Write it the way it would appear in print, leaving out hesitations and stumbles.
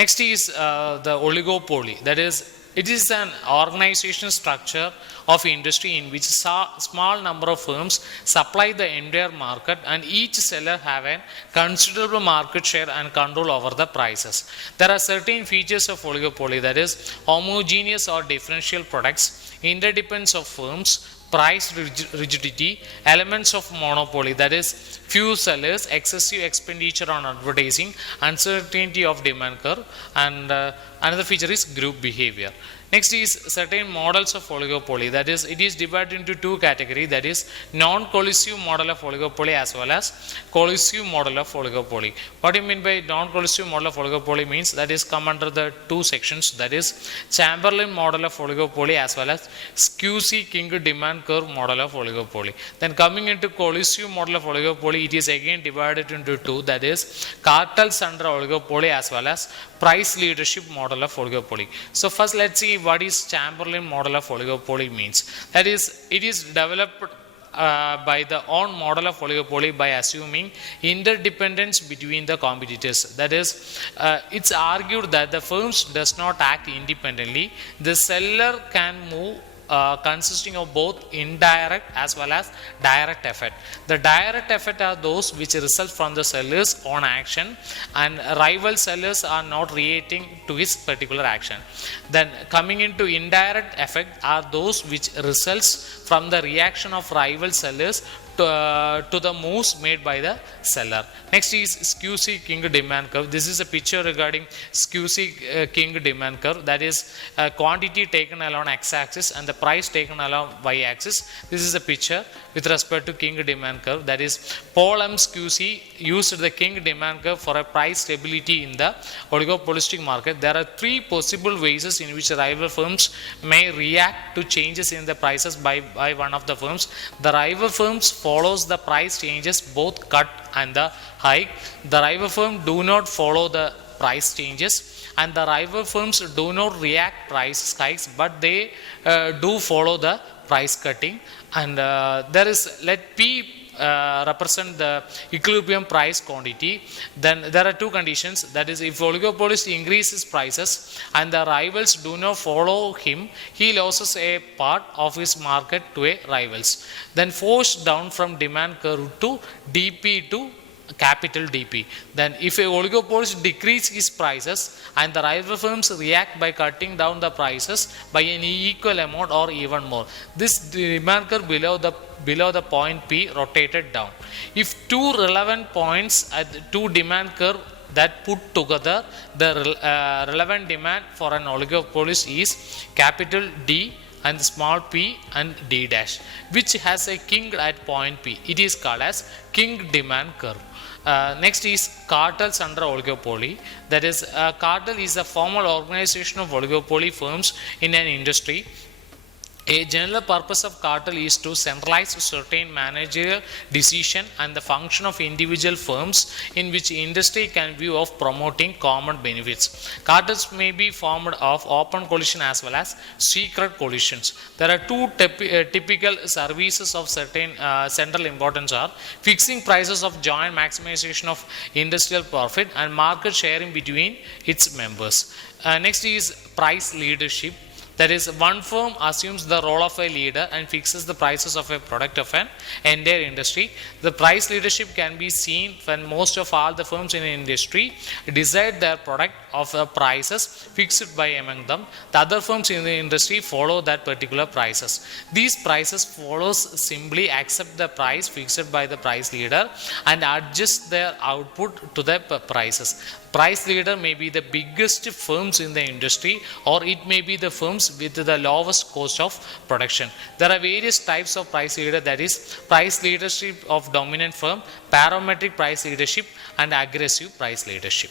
Next is the oligopoly. That is, it is an organizational structure of industry in which small number of firms supply the entire market and each seller have a considerable market share and control over the prices. There are certain features of oligopoly, that is homogeneous or differential products, interdependence of firms, price rigidity, elements of monopoly, that is few sellers, excessive expenditure on advertising, uncertainty of demand curve, and another feature is group behavior. Next is certain models of oligopoly, that is it is divided into two categories, that is non-collusive model of oligopoly as well as collusive model of oligopoly. What do you mean by non-collusive model of oligopoly means? That is come under the two sections, that is Chamberlain model of oligopoly as well as Squeeze-King demand curve model of oligopoly. Then coming into collusive model of oligopoly, it is again divided into two, that is cartels under oligopoly as well as price leadership model of oligopoly. So first let's see what is Chamberlain model of oligopoly means. That is, it is developed by the own model of oligopoly by assuming interdependence between the competitors. That is, it's argued that the firms does not act independently. The seller can move consisting of both indirect as well as direct effect. The direct effect are those which result from the seller's own action, and rival sellers are not reacting to his particular action. Then coming into indirect effect are those which results from the reaction of rival sellers to the moves made by the seller. Next is Squeeze-King demand curve. This is a picture regarding Squeeze-King demand curve, that is quantity taken along x-axis and the price taken along y-axis. This is a picture with respect to King demand curve, that is Paul M. Squeeze used the King demand curve for a price stability in the oligopolistic market. There are three possible ways in which rival firms may react to changes in the prices by one of the firms. The rival firms follows the price changes, both cut and the hike. The rival firm do not follow the price changes, and the rival firms do not react price hikes, but they do follow the price cutting. And there is, let P represent the equilibrium price quantity. Then there are two conditions, that is if oligopolist increases prices and the rivals do not follow him, he loses a part of his market to a rivals. Then forced down from demand curve to DP to capital DP. Then if a oligopolist decreases his prices and the rival firms react by cutting down the prices by an equal amount or even more, this demand curve below the point P rotated down. If two relevant points at the two demand curve that put together, the relevant demand for an oligopolist is capital D and small p and D dash, which has a king at point P. It is called as King demand curve. Next is cartels under oligopoly. That is, cartel is a formal organization of oligopoly firms in an industry. A general purpose of cartel is to centralize certain managerial decision and the function of individual firms in which industry can view of promoting common benefits. Cartels may be formed of open coalition as well as secret coalitions. There are two typical services of certain central importance are fixing prices of joint maximization of industrial profit and market sharing between its members. Next is price leadership. That is, one firm assumes the role of a leader and fixes the prices of a product of an entire industry. The price leadership can be seen when most of all the firms in an industry decide their product of prices fixed by among them. The other firms in the industry follow that particular prices. These prices follows simply accept the price fixed by the price leader and adjust their output to the prices. Price leader may be the biggest firms in the industry, or it may be the firms with the lowest cost of production. There are various types of price leader, that is price leadership of dominant firm, parametric price leadership and aggressive price leadership.